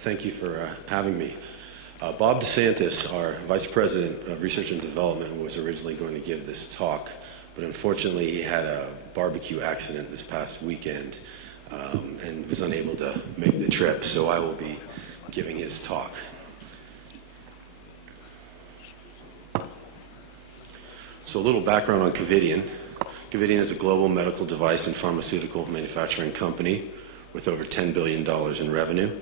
Thank you for having me. Bob DeSantis, our Vice President of Research and Development, was originally going to give this talk, but unfortunately he had a barbecue accident this past weekend and was unable to make the trip, so I will be giving his talk. So a little background on Covidien. Covidien is a global medical device and pharmaceutical manufacturing company with over $10 billion in revenue.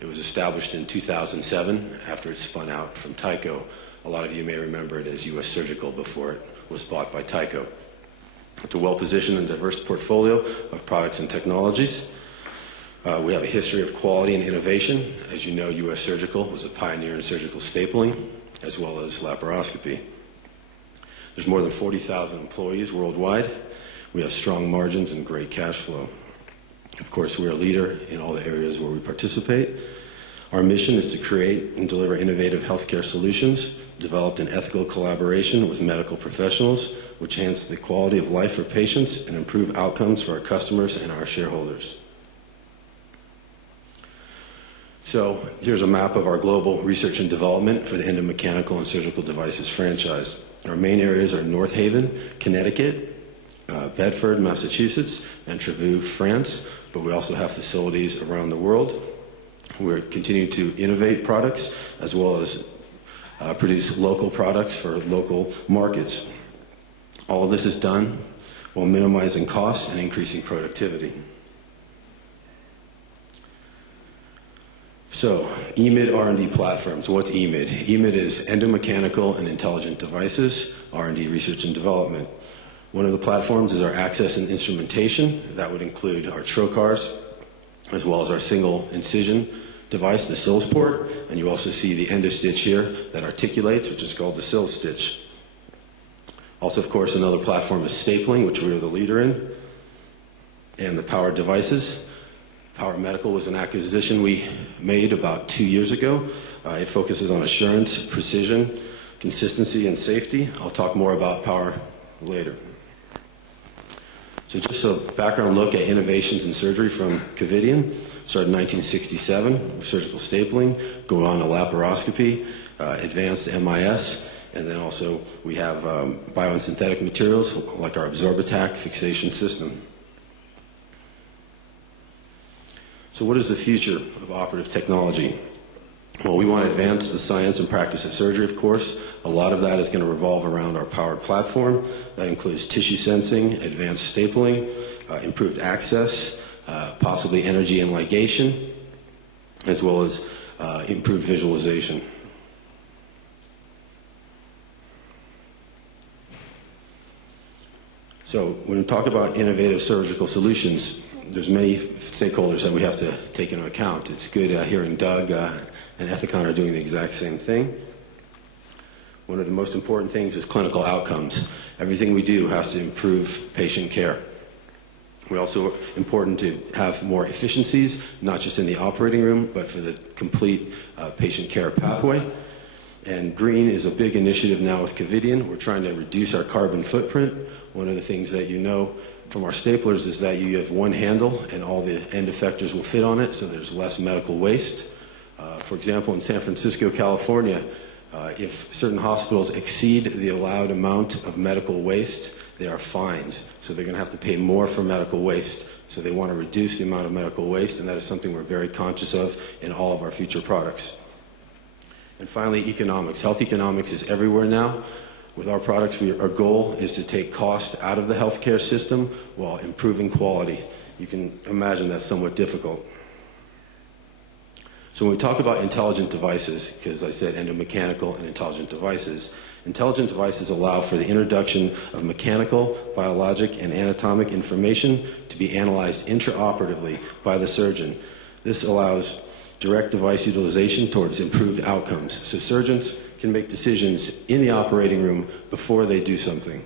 It was established in 2007 after it spun out from Tyco. A lot of you may remember it as U.S. Surgical before it was bought by Tyco. It's a well-positioned and diverse portfolio of products and technologies. We have a history of quality and innovation. As you know, U.S. Surgical was a pioneer in surgical stapling as well as laparoscopy. There's more than 40,000 employees worldwide. We have strong margins and great cash flow. Of course, we're a leader in all the areas where we participate. Our mission is to create and deliver innovative healthcare solutions developed in ethical collaboration with medical professionals, which enhance the quality of life for patients and improve outcomes for our customers and our shareholders. So here's a map of our global research and development for the endomechanical and surgical devices franchise. Our main areas are North Haven, Connecticut, Bedford, Massachusetts, and Trevoux, France, but we also have facilities around the world. We're continuing to innovate products as well as produce local products for local markets. All of this is done while minimizing costs and increasing productivity. So, EMID R&D platforms. What's EMID? EMID is Endomechanical and Intelligent Devices, R&D Research and Development. One of the platforms is our access and instrumentation. That would include our trocars, as well as our single incision device, the SILS port, and you also see the endostitch here that articulates, which is called the SILS stitch. Also, of course, another platform is stapling, which we are the leader in, and the powered devices. Power Medical was an acquisition we made about 2 years ago. It focuses on assurance, precision, consistency, and safety. I'll talk more about Power later. So just a background look at innovations in surgery from Covidien. Started in 1967 with surgical stapling, going on to laparoscopy, advanced MIS, and then also we have bio and synthetic materials like our AbsorbAttack fixation system. So what is the future of operative technology? Well, we want to advance the science and practice of surgery, of course. A lot of that is going to revolve around our powered platform. That includes tissue sensing, advanced stapling, improved access, possibly energy and ligation, as well as improved visualization. So when we talk about innovative surgical solutions, there's many stakeholders that we have to take into account. It's good hearing Doug and Ethicon are doing the exact same thing. One of the most important things is clinical outcomes. Everything we do has to improve patient care. We're also important to have more efficiencies, not just in the operating room, but for the complete patient care pathway. And green is a big initiative now with Covidien. We're trying to reduce our carbon footprint. One of the things that you know from our staplers is that you have one handle and all the end effectors will fit on it, so there's less medical waste. For example, in San Francisco, California, if certain hospitals exceed the allowed amount of medical waste, they are fined. So they're going to have to pay more for medical waste. So they want to reduce the amount of medical waste, and that is something we're very conscious of in all of our future products. And finally, economics. Health economics is everywhere now. With our products, our goal is to take cost out of the healthcare system while improving quality. You can imagine that's somewhat difficult. So when we talk about intelligent devices, because I said endomechanical and intelligent devices allow for the introduction of mechanical, biologic, and anatomic information to be analyzed intraoperatively by the surgeon. This allows direct device utilization towards improved outcomes. So surgeons can make decisions in the operating room before they do something.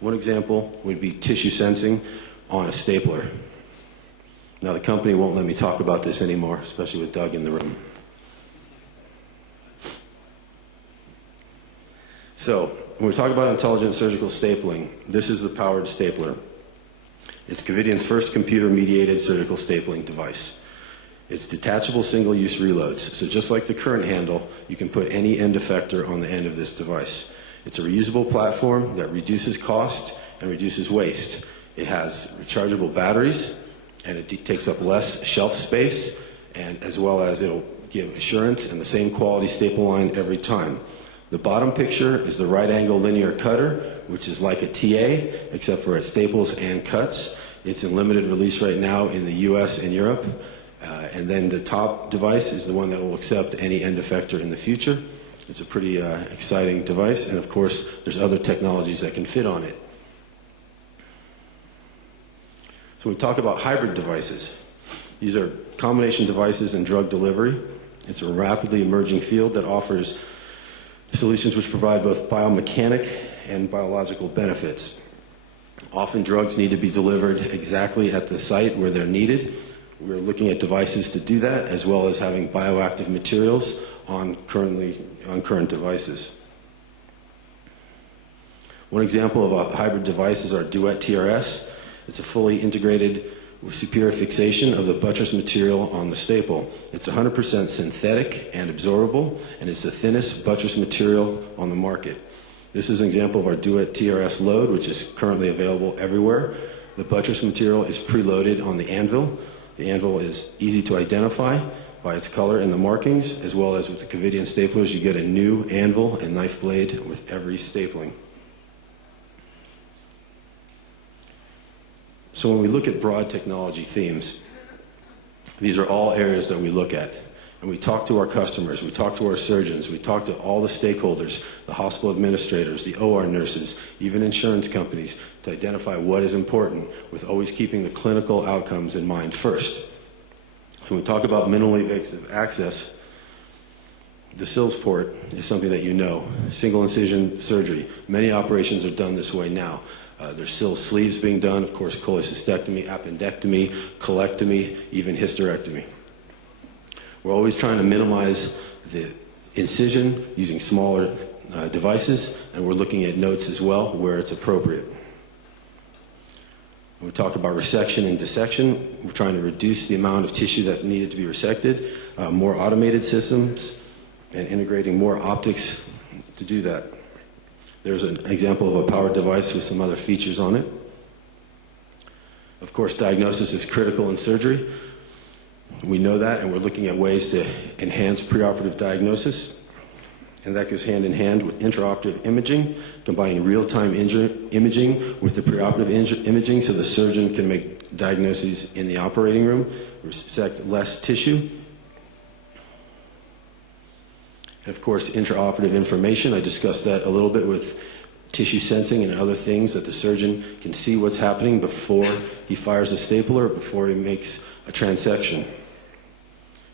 One example would be tissue sensing on a stapler. Now, the company won't let me talk about this anymore, especially with Doug in the room. So, when we talk about intelligent surgical stapling, this is the powered stapler. It's Covidien's first computer-mediated surgical stapling device. It's detachable single-use reloads. So just like the current handle, you can put any end effector on the end of this device. It's a reusable platform that reduces cost and reduces waste. It has rechargeable batteries, and it takes up less shelf space, and as well as it'll give assurance and the same quality staple line every time. The bottom picture is the right angle linear cutter, which is like a TA, except for it staples and cuts. It's in limited release right now in the US and Europe. And then the top device is the one that will accept any end effector in the future. It's a pretty exciting device, and of course, there's other technologies that can fit on it. So we talk about hybrid devices. These are combination devices in drug delivery. It's a rapidly emerging field that offers solutions which provide both biomechanic and biological benefits. Often drugs need to be delivered exactly at the site where they're needed. We're looking at devices to do that, as well as having bioactive materials on current devices. One example of a hybrid device is our Duet TRS. It's a fully integrated with superior fixation of the buttress material on the staple. It's 100% synthetic and absorbable, and it's the thinnest buttress material on the market. This is an example of our Duet TRS load, which is currently available everywhere. The buttress material is preloaded on the anvil. The anvil is easy to identify by its color and the markings, as well as with the Covidien staplers, you get a new anvil and knife blade with every stapling. So when we look at broad technology themes, these are all areas that we look at. And we talk to our customers, we talk to our surgeons, we talk to all the stakeholders, the hospital administrators, the OR nurses, even insurance companies, to identify what is important, with always keeping the clinical outcomes in mind first. So when we talk about minimally invasive access, the SILS port is something that you know, single incision surgery. Many operations are done this way now. There's SILS sleeves being done, of course, cholecystectomy, appendectomy, colectomy, even hysterectomy. We're always trying to minimize the incision using smaller devices, and we're looking at notes as well where it's appropriate. When we talk about resection and dissection, we're trying to reduce the amount of tissue that's needed to be resected, more automated systems, and integrating more optics to do that. There's an example of a powered device with some other features on it. Of course, diagnosis is critical in surgery. We know that, and we're looking at ways to enhance preoperative diagnosis. And that goes hand in hand with intraoperative imaging, combining real-time imaging with the preoperative imaging so the surgeon can make diagnoses in the operating room, resect less tissue. And of course, intraoperative information. I discussed that a little bit with tissue sensing and other things, that the surgeon can see what's happening before he fires a stapler, before he makes a transection.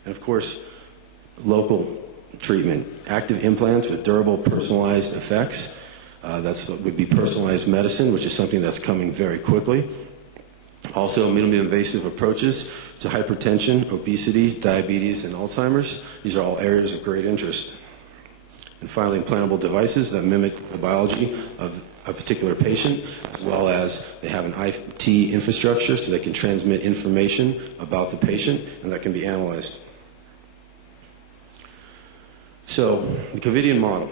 And of course, local treatment. Active implants with durable, personalized effects. That would be personalized medicine, which is something that's coming very quickly. Also, minimally invasive approaches to hypertension, obesity, diabetes, and Alzheimer's. These are all areas of great interest. And finally, implantable devices that mimic the biology of a particular patient, as well as they have an IT infrastructure so they can transmit information about the patient, and that can be analyzed. So, the Covidien model.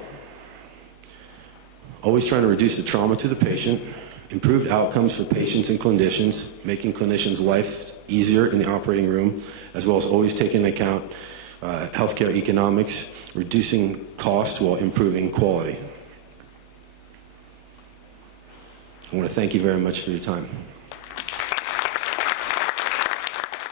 Always trying to reduce the trauma to the patient, improved outcomes for patients and clinicians, making clinicians' life easier in the operating room, as well as always taking into account healthcare economics, reducing cost while improving quality. I want to thank you very much for your time.